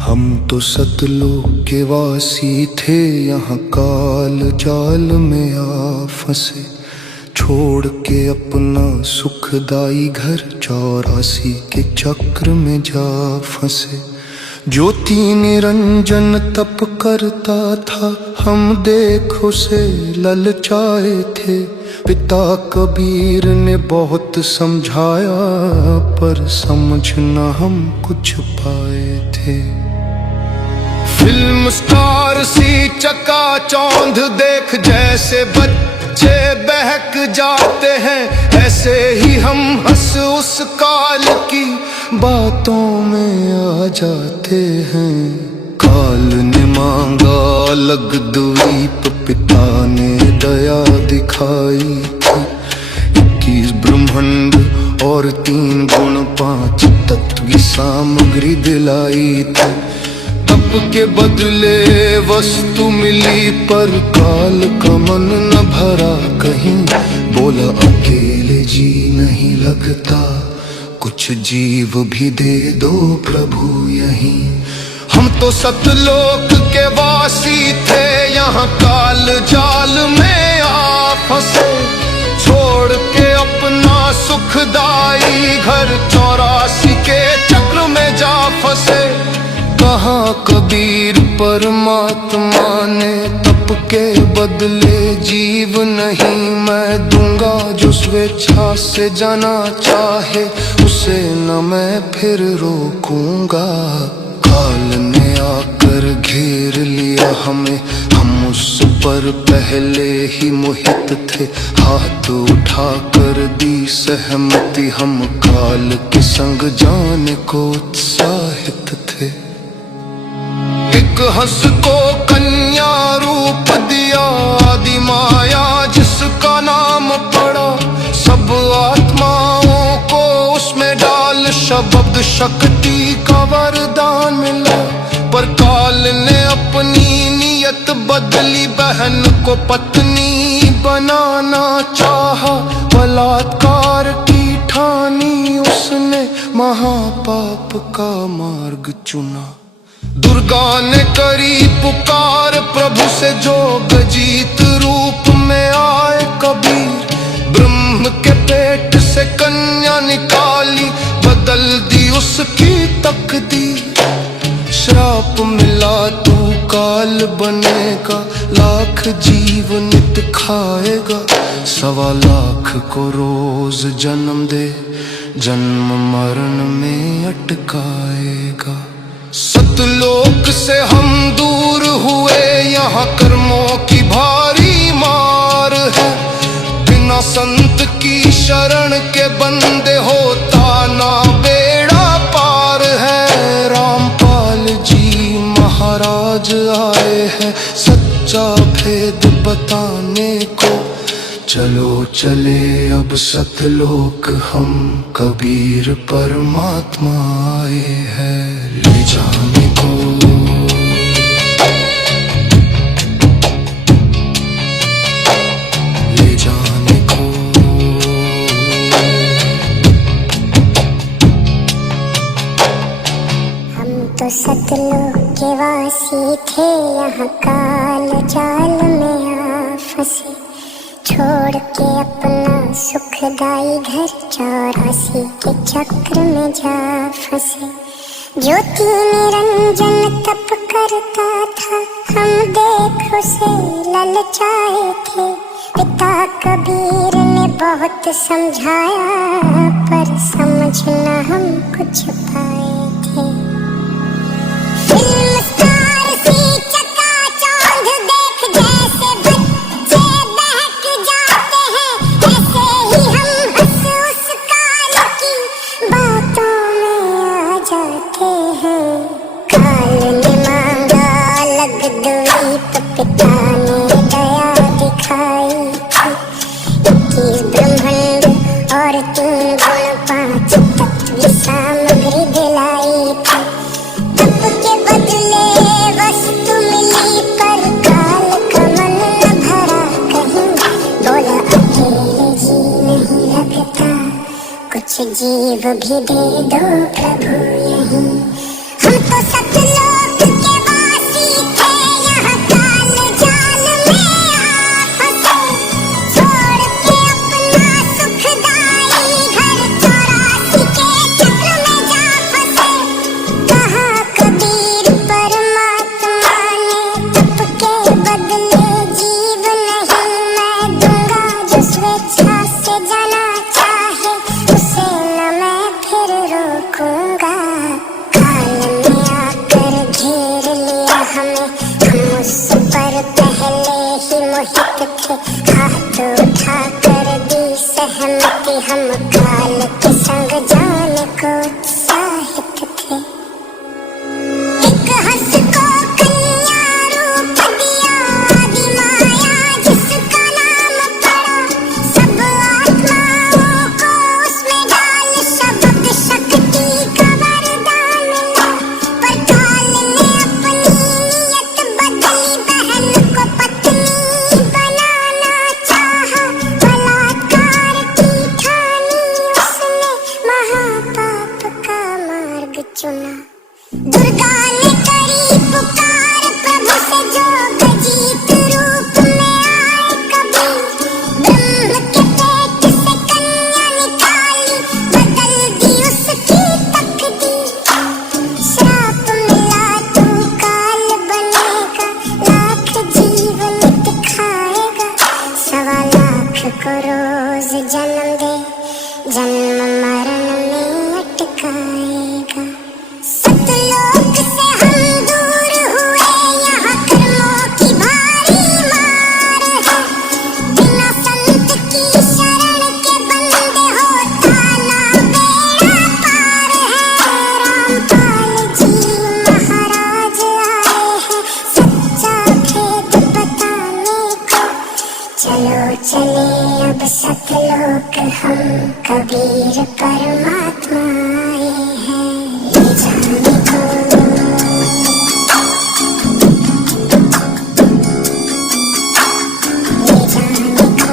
हम तो सतलोक के वासी थे, यहाँ काल जाल में आ फंसे। छोड़ के अपना सुखदाई घर 84 के चक्र में जा फंसे। ज्योति निरंजन तप करता था, हम देख उसे ललचाए थे। पिता कबीर ने बहुत समझाया, पर समझ न हम कुछ पाए थे। फिल्म स्टार सी चकाचौंध देख जैसे बच्चे बहक जाते हैं, ऐसे ही हम हंस उस काल की बातों में आ जाते हैं। काल ने मांगा अलग द्वीप, पिता ने दया दिखाई थी। 21 ब्रह्मांड और 3 गुण 5 तत्व की सामग्री दिलाई थी। तप के बदले वस्तु मिली, पर काल का मन न भरा कहीं। बोला अकेले जी नहीं लगता, कुछ जीव भी दे दो प्रभु यहीं। हम तो सतलोक के वासी थे, यहाँ काल जाल में आ फंसे। छोड़ के अपना सुखदाई घर 84 के चक्र में जा फंसे। कहा कबीर परमात्मा ने, तप के बदले जीव नहीं मैं दूंगा। जो स्वेच्छा से जाना चाहे, उसे न मैं फिर रोकूंगा। काल ने आकर घेर लिया हमें, हम उस पर पहले ही मोहित थे। हाथ उठा कर दी सहमति, हम काल के संग जाने को उत्साहित थे। एक हंस को कन्या रूप दिया, आदि माया जिसका नाम पड़ा। सब आत्माओं को उसमें डाल, शब्द शक्ति का वरदान मिला। पर काल ने अपनी नियत बदली, बहन को पत्नी बनाना चाहा। बलात्कार की ठानी उसने, महापाप का मार्ग चुना। दुर्गा ने करी पुकार प्रभु से, जोग जीत रूप में आए कबीर। ब्रह्म के पेट से कन्या निकाली, बदल दी उसकी तकदीर। श्राप मिला तू काल बनेगा, लाख जीव नित खाएगा। 1.25 लाख को रोज जन्म दे, जन्म मरण में अटकाएगा। सतलोक से हम दूर हुए, यहाँ कर्मों की भारी मार है। बिना संत की शरण के बंदे होता ना बेड़ा पार है। रामपाल जी महाराज आए हैं, सच्चा भेद बताने को। चलो चले अब सतलोक हम, कबीर परमात्मा आए हैं ले जाने को। ले जाने को। हम तो सतलोक के वासी थे, यहाँ काल जाल में आ फंसे। छोड़ के अपना सुखदाई घर 84 के चक्र में जा फंसे। ज्योति निरंजन तप करता था, हम देख उसे ललचाए थे। पिता कबीर ने बहुत समझाया, पर समझ न हम कुछ पाए थे। फिल्म स्टार सी चकाचौंध देख जैसे बच्चे बहक जाते हैं, ऐसे ही हम हंस उस काल की बातों में आ जाते हैं। काल ने मांगा अलग द्वीप, पिता ने दया दिखाई थी। 21 ब्रह्मांड और 3 गुण 5 तत्व की सामग्री दिलाई थी। तप के बदले वस्तु मिली, पर काल का मन न भरा कहीं। बोला अकेले जी नहीं लगता, कुछ जीव भी दे दो प्रभु यहीं। हम तो सतलोक हम काल के संग जाने को उत्साहित थे। एक हंस को कन्या रूप दिया आदि माया जिसका नाम पड़ा, सब आत्माओं को उसमें डाल शब्द शक्ति का वरदान मिला। पर काल ने अपनी नियत बदली, बहन को पत्नी बनाना चाहा। बलात्कार की ठानी उसने, महापाप का मार्ग चुना। दुर्गा ने करी पुकार प्रभु से, जो गजीत रूप में आए कभी। ब्रह्म के पेट से कन्या निकाली, बदल दी उसकी तकदीर। श्राप मिला तू काल बनेगा, लाख जीवन दिखाएगा। 1.25 लाख को रोज जन्म दे, जन्म मरण में अटकाएगा। सतलोक से हम दूर हुए, यहाँ कर्मों की भारी मार है। बिना संत की शरण के बंदे होता ना बेड़ा पार है। रामपाल जी महाराज आए हैं, सच्चा भेद बताने को। चलो चले अब सतलोक हम, कबीर परमात्मा आए हैं ले जाने को। ले जाने को।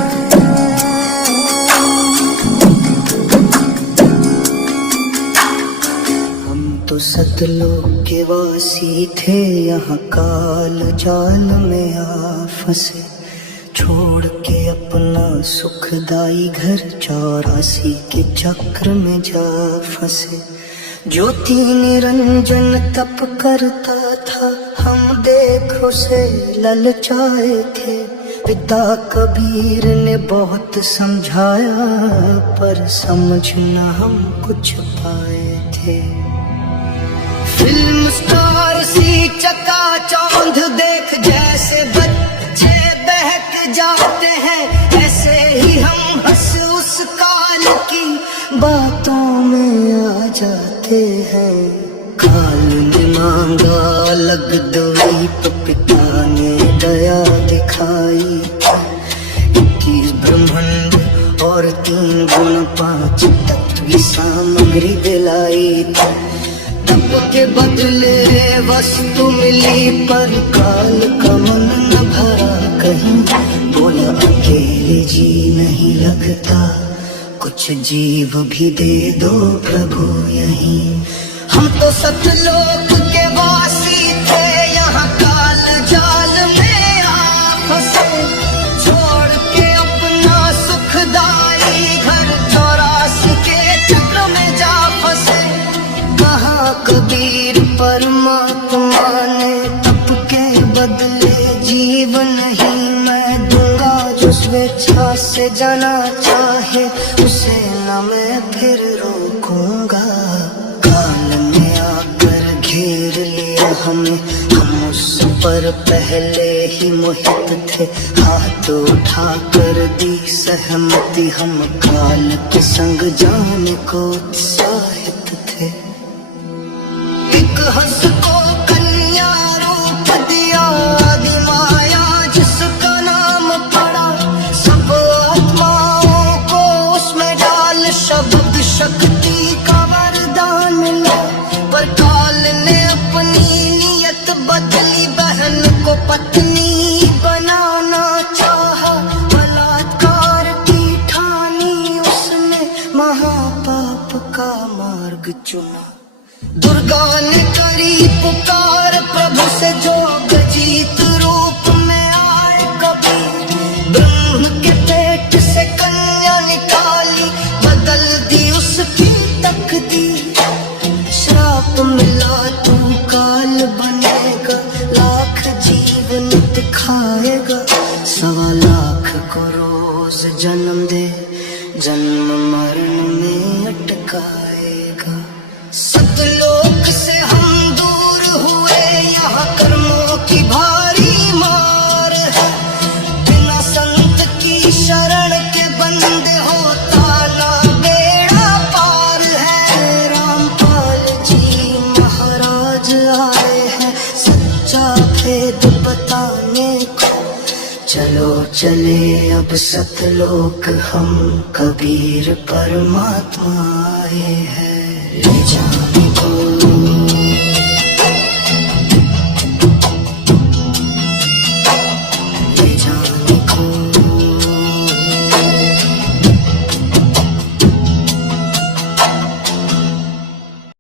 हम तो सतलोक के वासी थे, यहाँ काल जाल में आ फंसे। छोड़ के अपना सुखदाई घर, 84 के चक्र में जा फंसे। ज्योति निरंजन तप करता था, हम देख उसे ललचाए थे। पिता कबीर ने बहुत समझाया, पर समझ न हम कुछ पाए थे। फिल्म स्टार सी चकाचौंध देख जैसे बच्चे बहक जाते हैं, ऐसे ही हम हंस उस काल की बातों में आ जाते हैं। काल ने मांगा अलग द्वीप, पिता ने दया दिखाई। 21 ब्रह्मांड और 3 गुण 5 तत्व सामग्री दिलाई। तप के बदले वस्तु मिली, पर काल का मन न भरा कहीं। बोला अकेले जी नहीं लगता, कुछ जीव भी दे दो प्रभु यहीं। हम तो सतलोक के वासी थे, यहाँ काल जाल में आ फंसे। छोड़ के अपना सुखदाई घर, 84 के चक्र में जा फंसे। कहा कबीर परमात्मा ने, तप के बदले जीवन ही मैं दूंगा। जो स्वेच्छा से जाना चाहे, उसे न मैं फिर रोकूंगा। काल ने आकर घेर लिया हमें, हम उस पर पहले ही मोहित थे। हाथ उठा कर दी सहमति, हम काल के संग जाने को उत्साहित थे। एक हंस को कन्या रूप दिया आदि माया जिसका नाम पड़ा, सब आत्माओं को उसमें डाल शब्द शक्ति का वरदान मिला। पर काल ने अपनी नियत बदली, बहन को पत्नी बनाना चाहा। बलात्कार की ठानी उसने, महापाप का मार्ग चुना। दुर्गा ने करी पुकार प्रभु से, जो गजीत रूप में आए कभी। ब्रह्म के पेट से कन्या निकाली, बदल दी उसकी तकदीर। श्राप मिला तू काल बनेगा, लाख जीवन दिखाएगा। 1.25 लाख को रोज जन्म दे, जन्म मरण में अटकाएगा। सतलोक से हम दूर हुए, यहाँ कर्म भेद बताने को। चलो चले अब सतलोक हम, कबीर परमात्मा आए हैं ले जा।